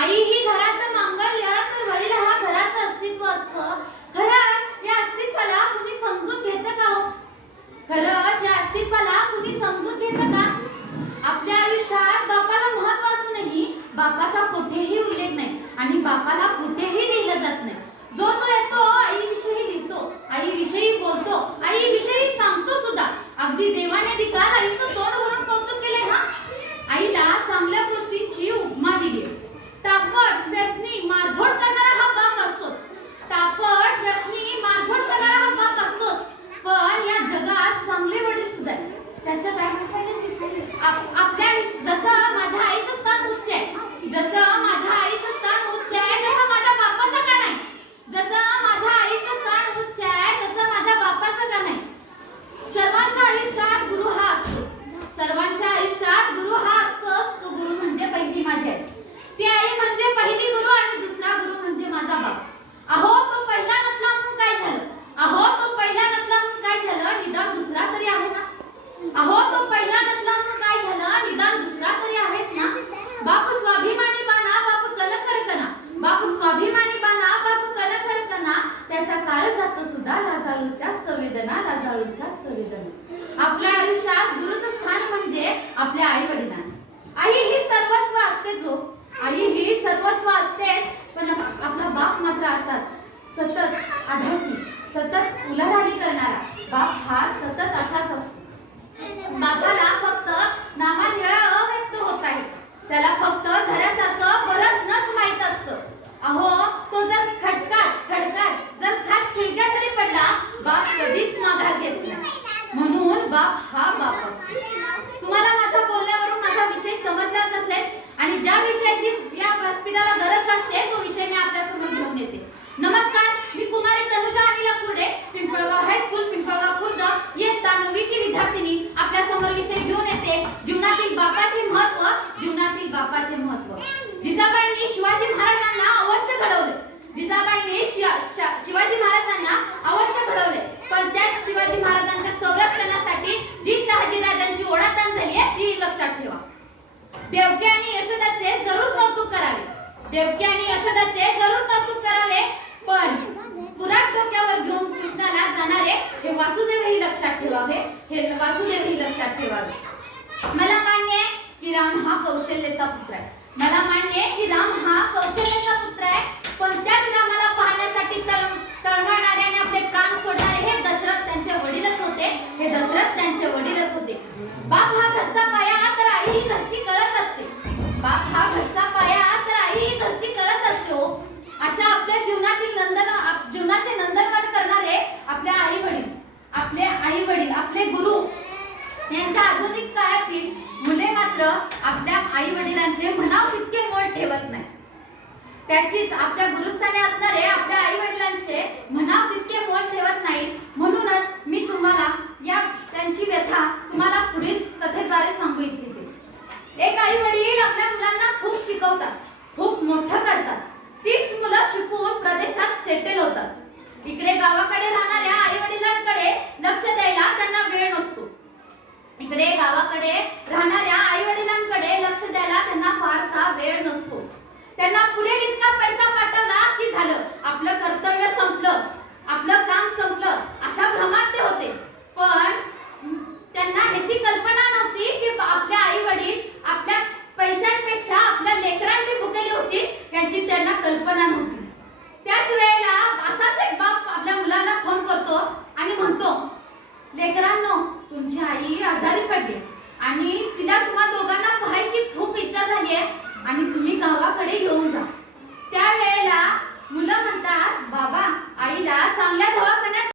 आई ही घराचं मांगल्य तर वडील हा घराचं अस्तित्व असतं. खरं या अस्तित्वाला कुणी समजून घेतं का हो? खरं या अस्तित्वाला कुणी समजून घेतं का? आपल्या आयुष्यात बापाला महत्त्व असूनही बापाचा कुठेही उल्लेख नाही आणि बापाला कुठेही लिहिलं जात नाही. जो तो येतो आईविषयी लिहितो आईविषयी बोलतो आईविषयी सांगतो सुद्धा. अगदी देवाने दिकाल आईचं तोंड भरून कौतुक केले हा? आईला चांगलं गोष्टींची उपमा दिली तापट व्यसनी मारझोड करणारा हा बाप असतोच तापट व्यसनी मारझोड करणारा हा बाप असतोच पण या जगात चांगले वडील सुद्धा आहेत. त्याचं काय आप- आपल्या जसं माझ्या आईचं स्थान उच्च आहे जसं माझ्या आईचं स्थान उच्च आहे तसं माझ्या बापाचं का नाही जसं माझ्या आईचं स्थान उच्च आहे तसं माझ्या बापाचं का नाही सर्वांच्या आयुष्यात गुरु हा असतो सर्वांच्या आयुष्यात गुरु हा असतोच तो गुरु म्हणजे पहिली माझी आई ती आई म्हणजे पहिली गुरु आणि दुसरा गुरु म्हणजे माझा बाप अहो तो पहिला नसला म्हणून काय झालं अहो तो पहिला नसला म्हणून काय झालं निदान दुसरा तरी आहे ना अहो तो पहिला नसला म्हणून काय झालं निदान दुसरा तरी आहेच ना बाप स्वाभिमानी बाना बाप कन करकना बाप स्वाभिमानी बाना बाप कन त्याच्या काळ काळजात सुद्धा लाजाळूच्या संवेदना लाजाळूच्या संवेदना. आपल्या आयुष्यात गुरुचं स्थान म्हणजे आपल्या आई वडिलांना आई ही सर्वस्व असते जो. आई ही सर्वस्व असते पण आपला बाप मात्र असाच. सतत आधासी सतत उलाढाली करणारा बाप हा सतत असाच असतो. बापाला फक्त नामा निळा अव्यक्त होत आहे. त्याला फक्त बाप हा बाप असतो. तुम्हाला माझ्या बोलण्यावरून माझा विषय समजलाच असेल आणि ज्या विषयाची या व्यासपीठाला गरज लागते तो विषय मी आपल्यासमोर घेऊन येते. नमस्कार मी कुमारी तनुजा अनिला कुर्डे पिंपळगाव हायस्कूल पिंपळगाव खुर्द इयत्ता नववीची विद्यार्थिनी. आपल्यासमोर विषय घेऊन येते. जीवनातील बापाचे महत्त्व जीवनातील बापाचे महत्त्व. जिजाबाईंनी शिवाजी महाराजांना अवश्य घडवले जिजाबाईंनी शि- श- शिवाजी महाराजांना अवश्य घडवले पण त्याच शिवाजी महाराजांच्या संरक्षणासाठी जी शहाजीराजांची ओढाताण झाली आहे ती लक्षात ठेवा देवकी आणि यशोदाचे जरूर कौतुक करावे. देवकी आणि यशोदाचे जरूर कौतुक करावे पण पुरात डोक्यावर घेऊन कृष्णाला जाणारे हे वासुदेवही लक्षात ठेवावे हे वासुदेवही लक्षात ठेवावे. मला मान्य आहे की राम हा कौशल्याचा पुत्र आहे. मला मान्य आहे की राम हा कौशल्याचा पुत्र आहे पण त्याच रामाला पाहण्यासाठी तळ तळमळणारे आणि आपले प्राण सोडणारे हे दशरथ त्यांचे वडीलच होते हे दशरथ त्यांचे वडीलच होते. बाप हा घरचा पाया नंदन जीवनाचे नंदनवन करणारे आपले आई वडील आपले आई वडील आपले गुरु यांच्या आधुनिक काळातील मुले मात्र आपल्या आई वडिलांचे म्हणाव तितके मोल ठेवत नाही त्याचीच आपल्या गुरुस्थानी असणारे आपल्या आई वडिलांचे म्हणाव तितके मोल ठेवत नाहीत. म्हणूनच मी तुम्हाला इकडे गावाकडे राहणाऱ्या आई वडिलांकडे लक्ष द्यायला त्यांना वेळ नसतो. इकडे गावाकडे राहणाऱ्या आई वडिलांकडे लक्ष द्यायला त्यांना फारसा वेळ नसतो. त्यांना पुरेल इतका पैसा पाठवला की झालं. आपलं कर्तव्य संपलं. आपलं काम संपलं. अशा भ्रमात ते होते. पण त्यांना ह्याची कल्पना नव्हती की